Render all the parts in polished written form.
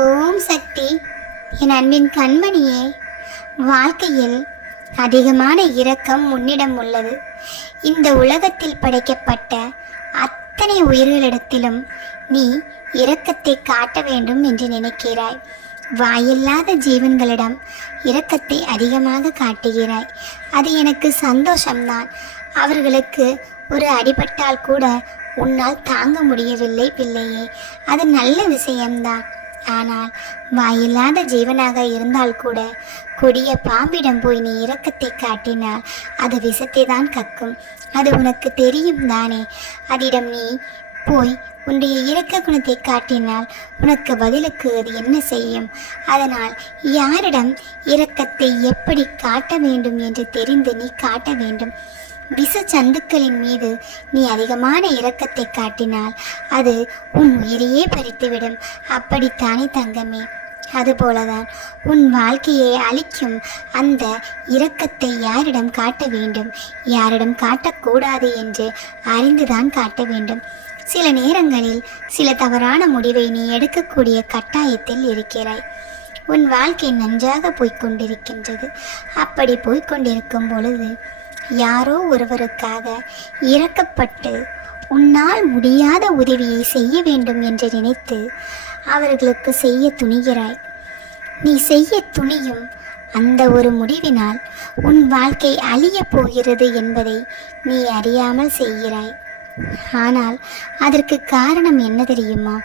ஓம் சக்தி. என் அன்பின் கண்மணியே, வாழ்க்கையில் அதிகமான இரக்கம் உன்னிடம் உள்ளது. இந்த உலகத்தில் படைக்கப்பட்ட அத்தனை உயிர்களிடத்திலும் நீ இரக்கத்தை காட்ட வேண்டும் என்று நினைக்கிறாய். வாயில்லாத ஜீவன்களிடம் இரக்கத்தை அதிகமாக காட்டுகிறாய். அது எனக்கு சந்தோஷம்தான். அவர்களுக்கு ஒரு அடிபட்டால் கூட உன்னால் தாங்க முடியவில்லை பிள்ளையே, அது நல்ல விஷயம்தான். ஆனால் வாயில்லாத ஜீவனாக இருந்தால் கூட கொடிய பாம்பிடம் போய் நீ இரக்கத்தை காட்டினால் அது விஷத்தை தான் கக்கும். அது உனக்கு தெரியும் தானே. அதிடம் நீ போய் உன்னுடைய இரக்க குணத்தை காட்டினால் உனக்கு பதிலுக்கு அது என்ன செய்யும்? அதனால் யாரிடம் இரக்கத்தை எப்படி காட்ட வேண்டும் என்று தெரிந்து நீ காட்ட வேண்டும். விஷ சந்துக்களின் மீது நீ அதிகமான இரக்கத்தை காட்டினால் அது உன் உயிரையே பறித்துவிடும். அப்படித்தானே தங்கமே? அதுபோலதான் உன் வாழ்க்கையை அளிக்கும் அந்த இரக்கத்தை யாரிடம் காட்ட வேண்டும், யாரிடம் காட்டக்கூடாது என்று அறிந்துதான் காட்ட வேண்டும். சில நேரங்களில் சில தவறான முடிவை நீ எடுக்கக்கூடிய கட்டாயத்தில் இருக்கிறாய். உன் வாழ்க்கை நன்றாக போய்கொண்டிருக்கின்றது. அப்படி போய்கொண்டிருக்கும் பொழுது யாரோ ஒருவருக்காக இரக்கப்பட்டு உன்னால் முடியாத உதவியை செய்ய வேண்டும் என்று நினைத்து அவர்களுக்கு செய்ய துணிகிறாய். நீ செய்ய துணியும் அந்த ஒரு முடிவினால் உன் வாழ்க்கை அழியப் போகிறது என்பதை நீ அறியாமல் செய்கிறாய். ஆனால் அதற்கு காரணம் என்ன தெரியுமா?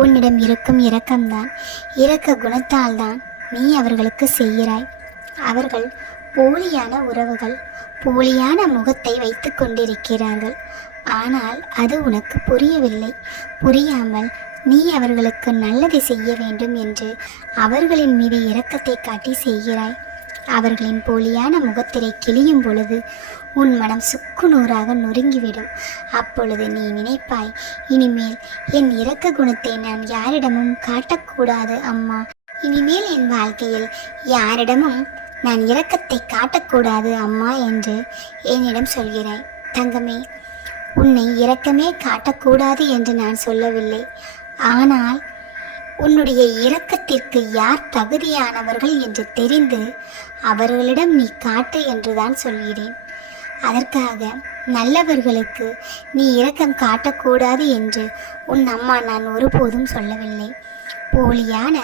உன்னிடம் இருக்கும் இரக்கம்தான். இரக்க குணத்தால் தான் நீ அவர்களுக்கு செய்கிறாய். அவர்கள் போலியான உறவுகள், போலியான முகத்தை வைத்து கொண்டிருக்கிறார்கள். ஆனால் அது உனக்கு புரியவில்லை. புரியாமல் நீ அவர்களுக்கு நல்லதை செய்ய வேண்டும் என்று அவர்களின் மீது இரக்கத்தை காட்டி செய்கிறாய். அவர்களின் போலியான முகத்திரை கிழியும் பொழுது உன் மனம் சுக்குநூறாக நொறுங்கிவிடும். அப்பொழுது நீ நினைப்பாய், இனிமேல் என் இரக்க குணத்தை நான் யாரிடமும் காட்டக்கூடாது அம்மா. இனிமேல் என் வாழ்க்கையில் யாரிடமும் நான் இரக்கத்தை காட்டக்கூடாது அம்மா என்று என்னிடம் சொல்கிறாய். தங்கமே, உன்னை இரக்கமே காட்டக்கூடாது என்று நான் சொல்லவில்லை. ஆனால் உன்னுடைய இரக்கத்திற்கு யார் தகுதியானவர்கள் என்று தெரிந்து அவர்களிடம் நீ காட்டு என்றுதான் சொல்கிறேன். அதற்காக நல்லவர்களுக்கு நீ இரக்கம் காட்டக்கூடாது என்று உன் அம்மா நான் ஒருபோதும் சொல்லவில்லை. போலியான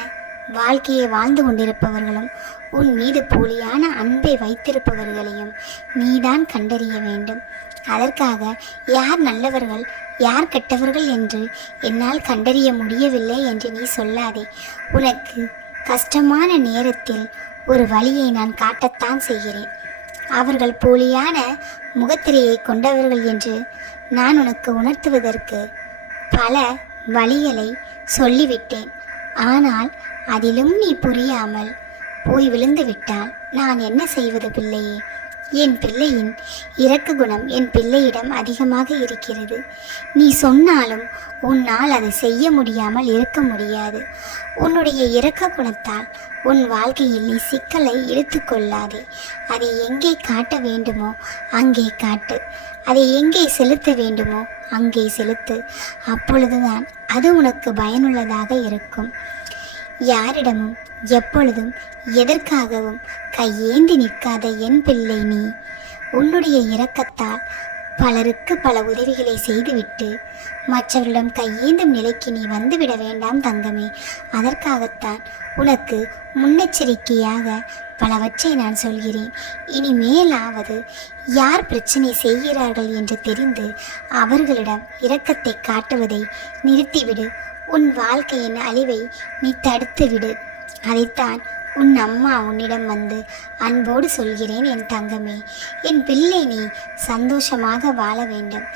வாழ்க்கையை வாழ்ந்து கொண்டிருப்பவர்களும் உன் மீது போலியான அன்பை வைத்திருப்பவர்களையும் நீதான் கண்டறிய வேண்டும். அதற்காக யார் நல்லவர்கள் யார் கெட்டவர்கள் என்று என்னால் கண்டறிய முடியவில்லை என்று நீ சொல்லாதே. உனக்கு கஷ்டமான நேரத்தில் ஒரு வழியை நான் காட்டத்தான் செய்கிறேன். அவர்கள் போலியான முகத்திரையை கொண்டவர்கள் என்று நான் உனக்கு உணர்த்துவதற்கு பல வழிகளை சொல்லிவிட்டேன். ஆனால் அதிலும் நீ புரியாமல் போய் விழுந்து விட்டால் நான் என்ன செய்வது பிள்ளையே? என் பிள்ளையின் இரக்க குணம் என் பிள்ளையிடம் அதிகமாக இருக்கிறது. நீ சொன்னாலும் உன்னால் அதை செய்ய முடியாமல் இருக்க முடியாது. உன்னுடைய இரக்க குணத்தால் உன் வாழ்க்கையில் நீ சிக்கலை இழுத்து கொள்ளாதே. அதை எங்கே காட்ட வேண்டுமோ அங்கே காட்டு. அதை எங்கே செலுத்த வேண்டுமோ அங்கே செலுத்து. அப்பொழுதுதான் அது உனக்கு பயனுள்ளதாக இருக்கும். யாரிடமும் எப்பொழுதும் எதற்காகவும் கையேந்தி நிற்காத என் பிள்ளை நீ. உன்னுடைய இரக்கத்தால் பலருக்கு பல உதவிகளை செய்துவிட்டு மற்றவர்களிடம் கையேந்தும் நிலைக்கு நீ வந்துவிட வேண்டாம் தங்கமே. அதற்காகத்தான் உனக்கு முன்னெச்சரிக்கையாக பலவற்றை நான் சொல்கிறேன். இனிமேலாவது யார் பிரச்சனை செய்கிறார்கள் என்று தெரிந்து அவர்களிடம் இரக்கத்தை காட்டுவதை நிறுத்திவிடு. உன் வாழ்க்கையின் அழிவை நீ தடுத்து விடு. அதைத்தான் உன் அம்மா உன்னிடம் வந்து அன்போடு சொல்கிறேன். என் தங்கமே, என் பிள்ளை, நீ சந்தோஷமாக வாழ வேண்டும்.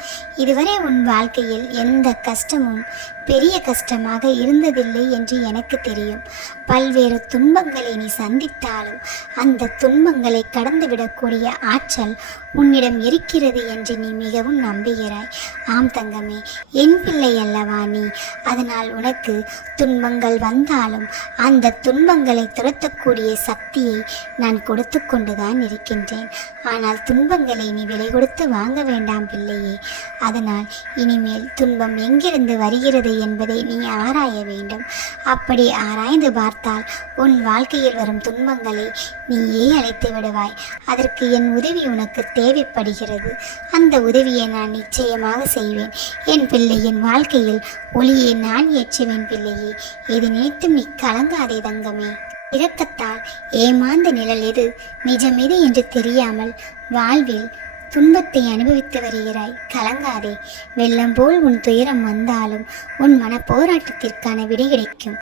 இதுவரை உன் வாழ்க்கையில் எந்த கஷ்டமும் பெரிய கஷ்டமாக இருந்ததில்லை என்று எனக்கு தெரியும். பல்வேறு துன்பங்களை நீ சந்தித்தாலும் அந்த துன்பங்களை கடந்துவிடக்கூடிய ஆற்றல் உன்னிடம் இருக்கிறது என்று நீ மிகவும் நம்புகிறாய். ஆம் தங்கமே, என் பிள்ளை அல்லவா நீ. அதனால் உனக்கு துன்பங்கள் வந்தாலும் அந்த துன்பங்களை துரத்த மாற்றக்கூடிய சக்தியை நான் கொடுத்து கொண்டுதான் இருக்கின்றேன். ஆனால் துன்பங்களை நீ விலை கொடுத்து வாங்க வேண்டாம் பிள்ளையே. அதனால் இனிமேல் துன்பம் எங்கிருந்து வருகிறது என்பதை நீ ஆராய வேண்டும். அப்படி ஆராய்ந்து பார்த்தால் உன் வாழ்க்கையில் வரும் துன்பங்களை நீயே அழைத்து விடுவாய். அதற்கு என் உதவி உனக்கு தேவைப்படுகிறது. அந்த உதவியை நான் நிச்சயமாக செய்வேன் என் பிள்ளை. என் வாழ்க்கையில் ஒளியை நான் ஏற்றுவேன் பிள்ளையே. இது நினைத்தும் நீ கலங்காதே தங்கமே. இரக்கத்தால் ஏமாந்த நிழல் எது, நிஜம் எது என்று தெரியாமல் வாழ்வில் துன்பத்தை அனுபவித்து வருகிறாய். கலங்காதே. வெள்ளம் போல் உன் துயரம் வந்தாலும் உன் மன போராட்டத்திற்கான விடை கிடைக்கும்.